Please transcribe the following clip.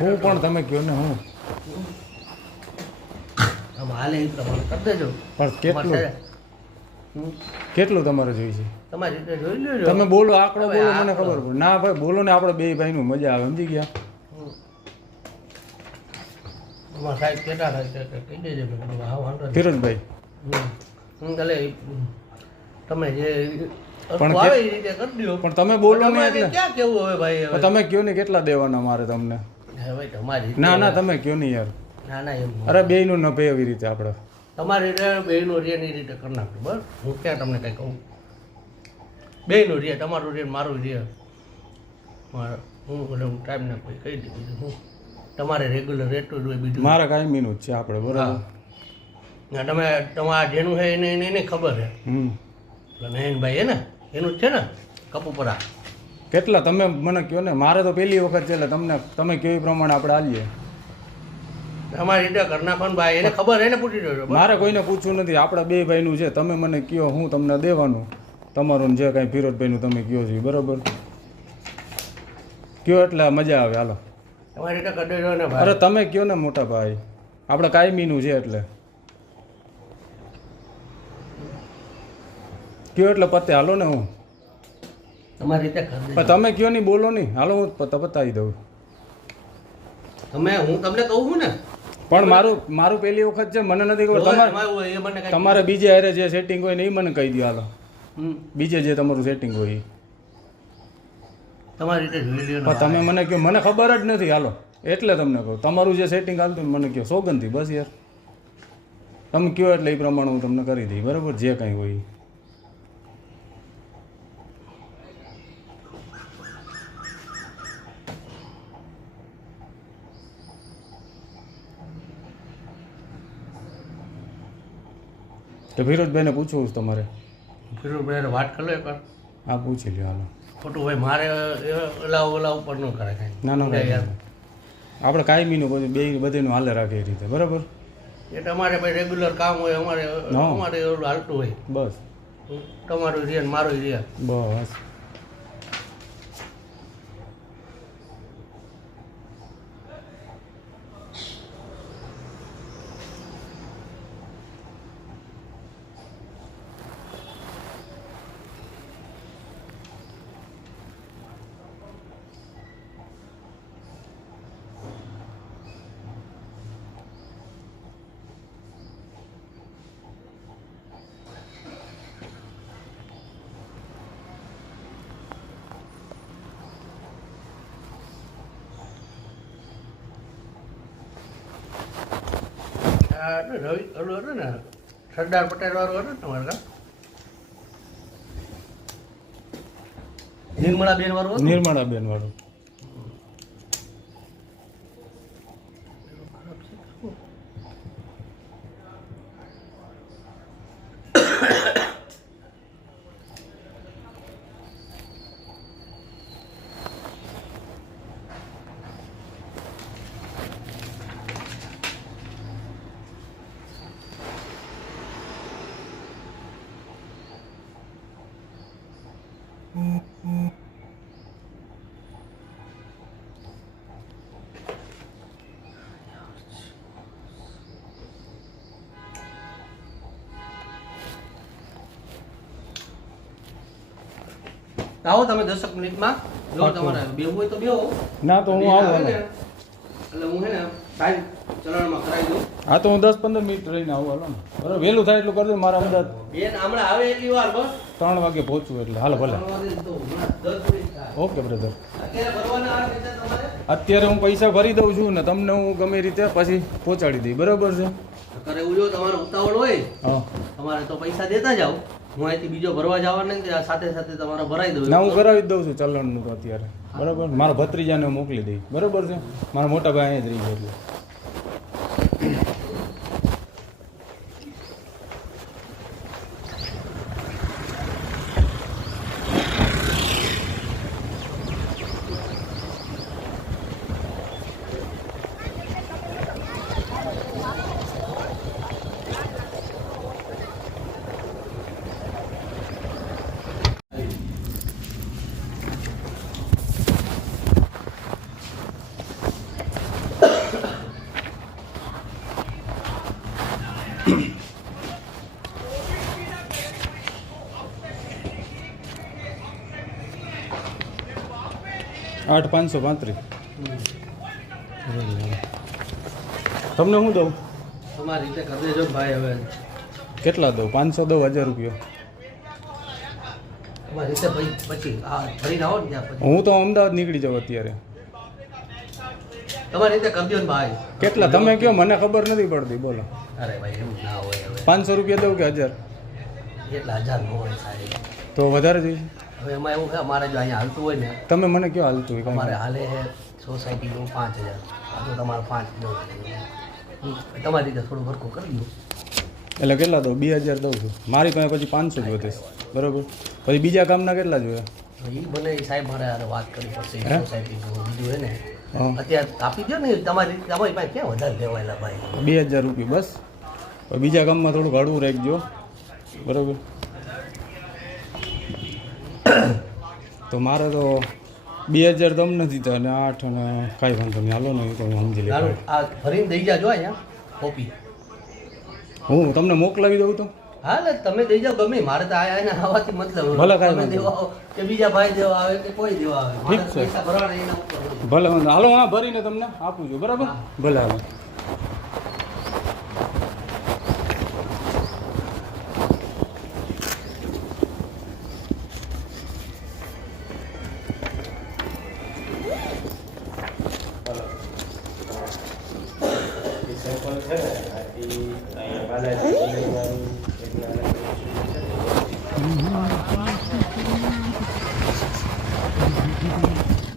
હું પણ તમે કહો ને હું હાલે એ પ્રમાણે કરી દેજો. પણ કેટલું તમારે જોઈએ છે? તમારી રીતે જોઈ લેજો. તમે બોલો, આંકડો બોલો, મને ખબર પડે. ના ભાઈ બોલો ને, આપણે બે ભાઈનું મજા આવે, સમજી ગયા? તમારા સાહેબ કેટલા થાય છે કહી દેજો. હા વાંધો નહીં. ફિરોજભાઈ હું કાલે તમે જે પણ આવે એ રીતે કરી દો. પણ તમે બોલો ને એટલે ક્યાં કેવું હવે ભાઈ? હવે તમે કયો ને કેટલા દેવાના મારે તમને? હવે તમારી ના ના તમે કયો ને યાર. ના ના એમ અરે બેયનું ન પે એવી રીતે આપણે તમારી રીતે બેયનું રિયાની રીતે કરી નાખજો. બરાબર, હું ક્યાં તમને કંઈ કહું? બેયનું રિયા, તમારું રિયા મારું રિયા. હું ટાઈમ ના કોઈ કહી દીધું. હું તમારે રેગ્યુલર રેટ જ હોય બીજું. મારા કાયમીનું જ છે આપણે, બરાબર. ના તમે તમારા જેનું છે એને ખબર છે. એટલે નયનભાઈ હે ને એનું જ છે ને કપુપરા. કેટલા તમે મને કહો ને, મારે તો પહેલી વખત છે એટલે તમને તમે કહો એ પ્રમાણે આપણે આલીએ. તમારી રીતે કરી નાખવાનું ભાઈ, એને ખબર એને પૂછી દેજો. મારે કોઈને પૂછવું નથી, આપણા બે ભાઈનું છે. તમે મને કહો, હું તમને દેવાનું. તમારું જે કાંઈ ફિરોજભાઈનું તમે કહો છો બરાબર કહો એટલે મજા આવે. હાલો તમારી રીતે કરી દેજો ને ભાઈ. અરે તમે કહો ને મોટા ભાઈ, આપણે કાયમીનું છે એટલે કહો એટલે પતે. હાલો ને હું તમારી રીતે કરી દેજો. તમે કહો નહીં, બોલો નહીં. હાલો હું પતાવી દઉં. હું તમને કહું છું ને. પણ મારું પહેલી વખત છે, મને નથી ખબર. તમારે બીજે હારે જે સેટિંગ હોય ને એ મને કહી દો. હાલો બીજે જે તમારું સેટિંગ હોય એ તમારી રીતે જોઈ લ્યો. તમે મને કહો, મને ખબર જ નથી. હાલો એટલે તમને કહું, તમારું જે સેટિંગ હાલતું મને કહો સોગંદથી. બસ યાર તમે કહો એટલે એ પ્રમાણે હું તમને કરી દઈ. બરાબર, જે કાંઈ હોય એ. તો ફિરોજભાઈને પૂછવું છે તમારે? ફિરોજભાઈ વાત કરી લો એકવાર. હા પૂછી લ્યો. હાલો ખોટું ભાઈ મારે ઓલા ઉપર ન કરે કાંઈ. ના ના યાર, આપણે કાયમીનું બધું બે બધીનું હાલે રાખે એ રીતે. બરાબર, એ તમારે ભાઈ રેગ્યુલર કામ હોય, અમારે એવું હાલતું હોય. બસ તમારું રિયા ને મારું રિયા. બસ રવિ ઓલું હતું ને સરદાર પટેલ વાળું હતું ને તમારે કામ નિર્મળાબેન વાળું હતું. નિર્મળાબેન વાળું. આવો તમે 10 મિનિટમાં. જો તમારે બેહવું હોય તો બેહો. ના તો હું આવું. એટલે હું હે ને સાહેબ ચલણમાં કરાવી દઉં. હા તો હું 10-15 મિનિટ રહીને આવું. હાલો ને બરાબર, વહેલું થાય એટલું કરજો. મારા અમદાવાદ બેન હમણાં આવે એટલી વાર બસ 3 વાગે પહોંચવું એટલે. હાલો ભલે. 10 મિનિટ થાય. Okay brother. અત્યારે ભરવાના આવે છે તમારે? અત્યારે હું પૈસા ભરી દઉં છું ને તમને હું ગમે રીતે પછી પહોંચાડી દઈ. બરાબર છે? કરે એવું જો તમારે ઉતાવળ હોય હા તમારે તો પૈસા દેતા જાઓ. હું અહીંથી બીજો ભરવા જવાના નથી, આ સાથે સાથે તમારે ભરાઈ દઉં. ના હું કરાવી જ દઉં છું ચલણનું તો અત્યારે. બરાબર, મારા ભત્રીજાને મોકલી દઈ. બરાબર છે? મારા મોટા ભાઈ અહીંયા જ રહી ગયા એટલે. ₹8,535. તમને શું દઉં? તમારી રીતે કરી દેજો ને ભાઈ. હવે કેટલા દઉં? 500 દઉં? ₹1000? તમારી રીતે ભાઈ પછી ફરીને આવો ને ત્યાં પછી હું તો અમદાવાદ નીકળી જાઉં અત્યારે. તમારી રીતે કરી દો ને ભાઈ. કેટલા તમે કહો, મને ખબર નથી પડતી. બોલો. અરે ભાઈ એવું ના હોય. હવે ₹500 દઉં કે 1000? એટલા 1000 નો હોય સાહેબ. તો વધારે જોઈએ? હવે એમાં એવું છે, અમારે જો અહીંયા હાલતું હોય ને, તમે મને કયો હાલતું હોય અમારે કાંઈ? હાલે છે સોસાયટીનું 5000. આ તો તમારે 5 તમારી રીતે થોડું ફરકું કરી દો. એટલે કેટલા દઉં? 2000 દઉં છું. મારી પાસે પછી 500 જ વધે છે. બરોબર. પછી બીજા કામના કેટલા જોઈએ? એ બને એ સાહેબ મારે હારે વાત કરવી પડશે. હે? સોસાયટીનું બીજું હોય ને હા. અત્યારે આપી દો ને. તમારી પાસે ક્યાં વધારે લેવાયેલા ભાઈ? ₹2000 બસ. હવે બીજા કામમાં થોડુંક હળવું રાખજો. બરોબર. તો મારે તો 2000 તમને દીધા અને 8 અને કાંઈ વાંધો નહીં. હાલો ને, એ તો હું સમજી લઈશ. સારું, આ ભરીને દઈ જાજો અહીંયા કોપી. હું તમને મોકલાવી દઉં તો? હા ને તમે દઈ જાઓ ગમે. મારે તો આયા એને આવવાથી મતલબ. ભલે કાંઈ તમે વાંધો દેવા આવો કે બીજા ભાઈ દેવા આવે કે કોઈ દેવા આવે, મારે ઠીક છે. પૈસા ભરવાના એના ઉપર હોય. ભલે વાંધો. હાલો, હા ભરીને તમને આપું છું. બરાબર. હા. ભલે હાલો. છે ને આથી અહીંયા બાલાજી